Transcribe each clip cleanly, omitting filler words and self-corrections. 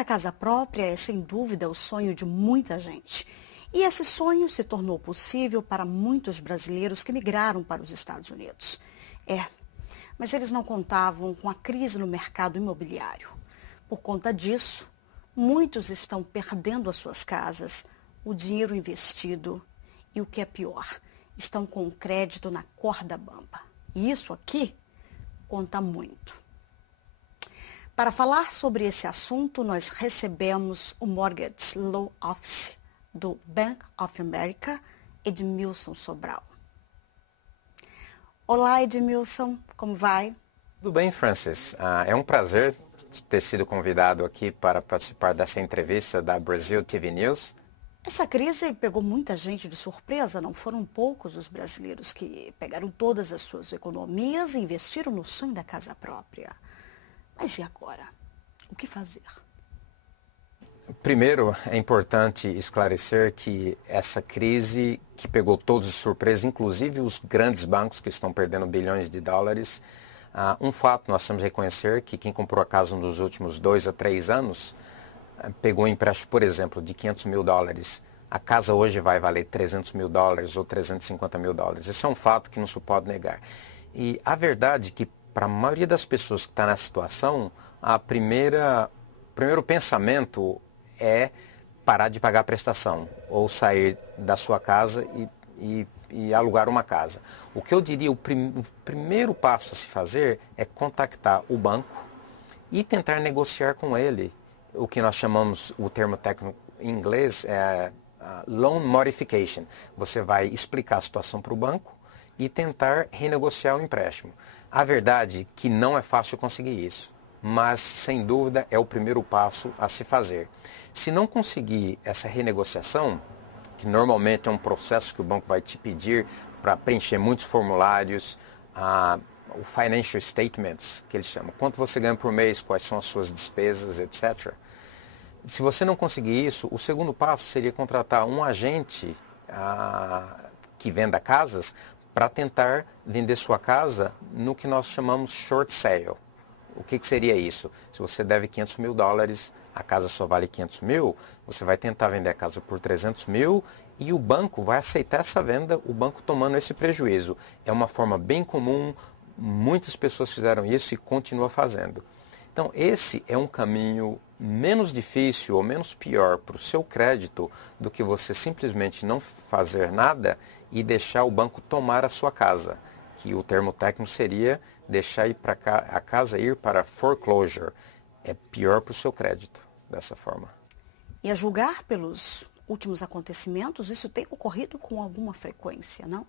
a casa própria é, sem dúvida, o sonho de muita gente. E esse sonho se tornou possível para muitos brasileiros que migraram para os Estados Unidos. Mas eles não contavam com a crise no mercado imobiliário. Por conta disso, muitos estão perdendo as suas casas, o dinheiro investido e, o que é pior, estão com o crédito na corda bamba. E isso aqui conta muito. Para falar sobre esse assunto, nós recebemos o Mortgage Law Office do Bank of America, Edmilson Sobral. Olá, Edmilson, como vai? Tudo bem, Francis. É um prazer ter sido convidado aqui para participar dessa entrevista da Brasil TV News. Essa crise pegou muita gente de surpresa, não foram poucos os brasileiros que pegaram todas as suas economias e investiram no sonho da casa própria. Mas e agora? O que fazer? Primeiro, é importante esclarecer que essa crise que pegou todos de surpresa, inclusive os grandes bancos que estão perdendo bilhões de dólares, um fato nós temos que reconhecer que quem comprou a casa nos últimos 2 a 3 anos pegou um empréstimo, por exemplo, de $500 mil. A casa hoje vai valer $300 mil ou $350 mil. Isso é um fato que não se pode negar. E a verdade é que para a maioria das pessoas que está nessa situação, o primeiro pensamento é parar de pagar a prestação ou sair da sua casa e alugar uma casa. O que eu diria, o primeiro passo a se fazer é contactar o banco e tentar negociar com ele o que nós chamamos, o termo técnico em inglês, é loan modification. Você vai explicar a situação para o banco e tentar renegociar o empréstimo. A verdade é que não é fácil conseguir isso, mas sem dúvida é o primeiro passo a se fazer. Se não conseguir essa renegociação, que normalmente é um processo que o banco vai te pedir para preencher muitos formulários, o financial statements, que eles chamam, quanto você ganha por mês, quais são as suas despesas, etc. Se você não conseguir isso, o segundo passo seria contratar um agente que venda casas para tentar vender sua casa no que nós chamamos short sale. O que seria isso? Se você deve $500 mil, a casa só vale $500 mil, você vai tentar vender a casa por $300 mil e o banco vai aceitar essa venda, o banco tomando esse prejuízo. É uma forma bem comum, muitas pessoas fizeram isso e continuam fazendo. Então, esse é um caminho menos difícil ou menos pior para o seu crédito do que você simplesmente não fazer nada e deixar o banco tomar a sua casa, que o termo técnico seria deixar a casa ir para foreclosure. É pior para o seu crédito, dessa forma. E a julgar pelos últimos acontecimentos, isso tem ocorrido com alguma frequência, não?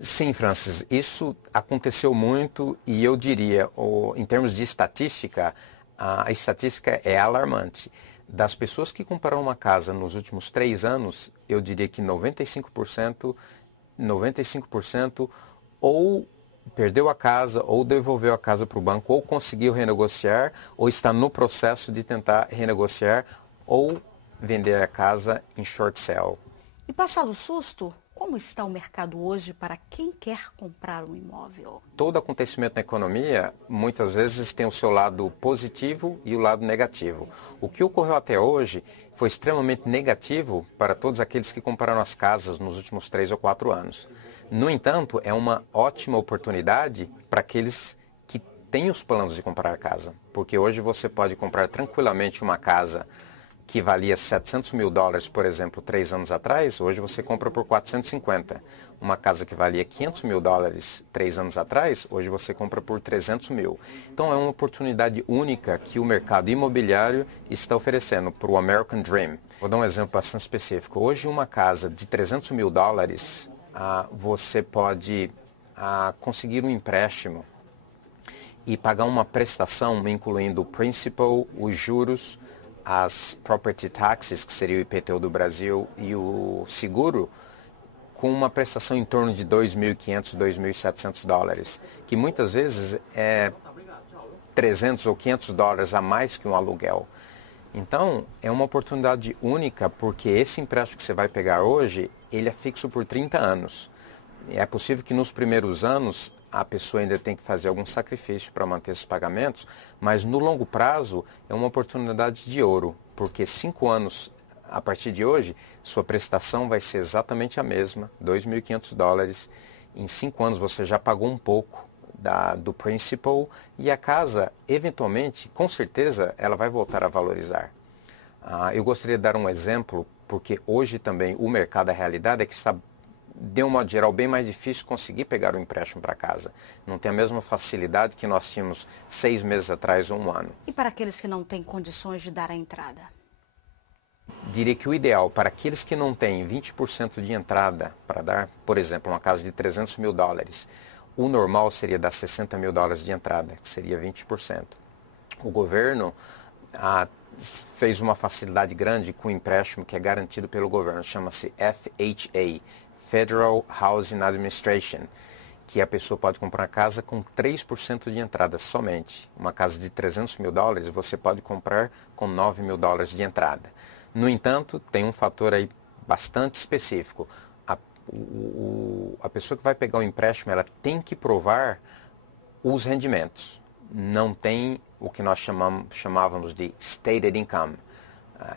Sim, Francis, isso aconteceu muito e eu diria, em termos de estatística, a estatística é alarmante. Das pessoas que compraram uma casa nos últimos 3 anos, eu diria que 95% ou perdeu a casa, ou devolveu a casa para o banco, ou conseguiu renegociar, ou está no processo de tentar renegociar, ou vender a casa em short sale. E passado o susto, como está o mercado hoje para quem quer comprar um imóvel? Todo acontecimento na economia, muitas vezes, tem o seu lado positivo e o lado negativo. O que ocorreu até hoje foi extremamente negativo para todos aqueles que compraram as casas nos últimos 3 ou 4 anos. No entanto, é uma ótima oportunidade para aqueles que têm os planos de comprar a casa. Porque hoje você pode comprar tranquilamente uma casa que valia $700 mil, por exemplo, 3 anos atrás, hoje você compra por 450. Uma casa que valia $500 mil 3 anos atrás, hoje você compra por 300 mil. Então é uma oportunidade única que o mercado imobiliário está oferecendo para o American Dream. Vou dar um exemplo bastante específico. Hoje uma casa de $300 mil, você pode conseguir um empréstimo e pagar uma prestação, incluindo o principal, os juros, as property taxes, que seria o IPTU do Brasil, e o seguro, com uma prestação em torno de $2.500, $2.700, que muitas vezes é $300 ou $500 a mais que um aluguel. Então, é uma oportunidade única, porque esse empréstimo que você vai pegar hoje, ele é fixo por 30 anos. É possível que nos primeiros anos a pessoa ainda tem que fazer algum sacrifício para manter esses pagamentos, mas no longo prazo é uma oportunidade de ouro porque 5 anos a partir de hoje, sua prestação vai ser exatamente a mesma, $2.500. Em 5 anos você já pagou um pouco do principal e a casa, eventualmente, com certeza, ela vai voltar a valorizar. Eu gostaria de dar um exemplo, porque hoje também o mercado, a realidade é que está, de um modo geral, bem mais difícil conseguir pegar o empréstimo para casa. Não tem a mesma facilidade que nós tínhamos 6 meses atrás ou 1 ano. E para aqueles que não têm condições de dar a entrada? Diria que o ideal para aqueles que não têm 20% de entrada para dar, por exemplo, uma casa de $300 mil, o normal seria dar $60 mil de entrada, que seria 20%. O governo fez uma facilidade grande com o empréstimo que é garantido pelo governo, chama-se FHA, Federal Housing Administration, que a pessoa pode comprar casa com 3% de entrada somente. Uma casa de $300 mil você pode comprar com $9 mil de entrada. No entanto, tem um fator aí bastante específico. A pessoa que vai pegar o empréstimo, ela tem que provar os rendimentos. Não tem o que nós chamávamos de stated income,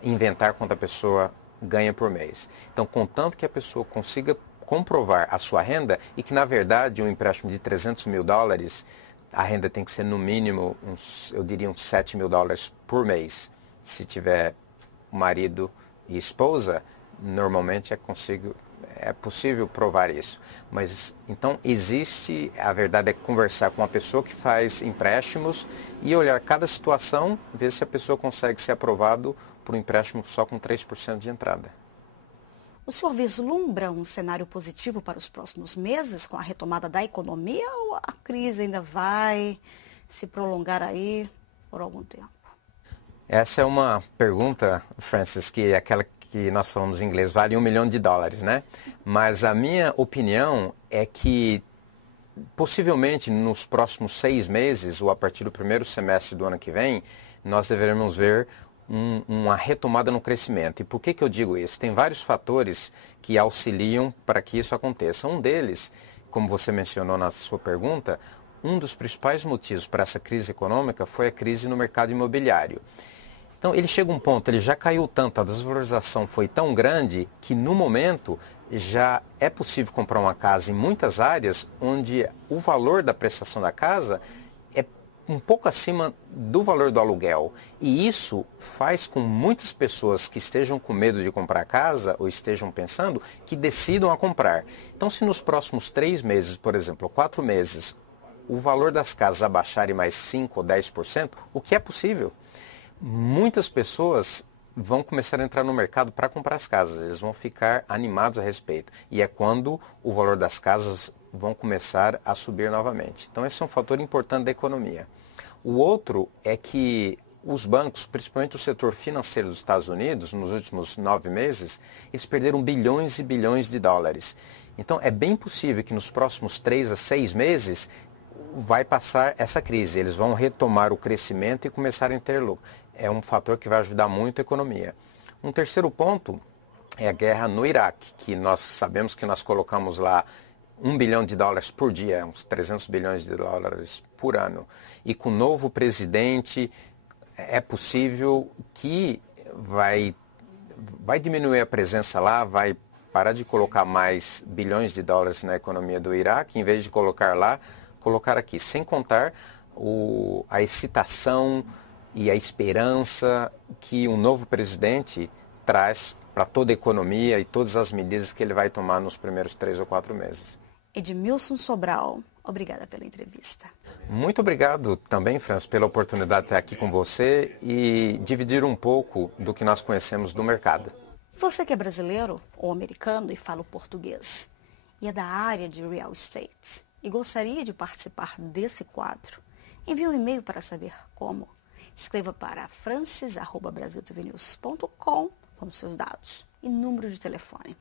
inventar quanto a pessoa ganha por mês. Então, contanto que a pessoa consiga comprovar a sua renda e que, na verdade, um empréstimo de $300 mil, a renda tem que ser no mínimo, eu diria uns $7 mil por mês. Se tiver marido e esposa, normalmente é possível provar isso. Mas então a verdade é conversar com a pessoa que faz empréstimos e olhar cada situação, ver se a pessoa consegue ser aprovado por um empréstimo só com 3% de entrada. O senhor vislumbra um cenário positivo para os próximos meses com a retomada da economia ou a crise ainda vai se prolongar aí por algum tempo? Essa é uma pergunta, Francis, que é aquela que nós falamos em inglês, vale $1 milhão, né? Mas a minha opinião é que possivelmente nos próximos 6 meses ou a partir do primeiro semestre do ano que vem, nós deveremos ver uma retomada no crescimento. E por que eu digo isso? Tem vários fatores que auxiliam para que isso aconteça. Um deles, como você mencionou na sua pergunta, um dos principais motivos para essa crise econômica foi a crise no mercado imobiliário. Então, ele chega a um ponto, ele já caiu tanto, a desvalorização foi tão grande que, no momento, já é possível comprar uma casa em muitas áreas onde o valor da prestação da casa é um pouco acima do valor do aluguel. E isso faz com muitas pessoas que estejam com medo de comprar casa ou estejam pensando que decidam a comprar. Então, se nos próximos 3 meses, por exemplo, 4 meses, o valor das casas abaixarem mais 5% ou 10%, o que é possível, muitas pessoas vão começar a entrar no mercado para comprar as casas, eles vão ficar animados a respeito. E é quando o valor das casas vão começar a subir novamente. Então esse é um fator importante da economia. O outro é que os bancos, principalmente o setor financeiro dos Estados Unidos, nos últimos 9 meses, eles perderam bilhões e bilhões de dólares. Então é bem possível que nos próximos 3 a 6 meses vai passar essa crise, eles vão retomar o crescimento e começar a ter lucro. É um fator que vai ajudar muito a economia. Um terceiro ponto é a guerra no Iraque, que nós sabemos que nós colocamos lá $1 bilhão por dia, uns $300 bilhões por ano. E com o novo presidente, é possível que vai diminuir a presença lá, vai parar de colocar mais bilhões de dólares na economia do Iraque, em vez de colocar lá, colocar aqui, sem contar a excitação e a esperança que um novo presidente traz para toda a economia e todas as medidas que ele vai tomar nos primeiros 3 ou 4 meses. Edmilson Sobral, obrigada pela entrevista. Muito obrigado também, Francis, pela oportunidade de estar aqui com você e dividir um pouco do que nós conhecemos do mercado. Você que é brasileiro ou americano e fala o português e é da área de real estate e gostaria de participar desse quadro, envie um e-mail para saber como. Escreva para francis@brasiltvnews.com com seus dados e número de telefone.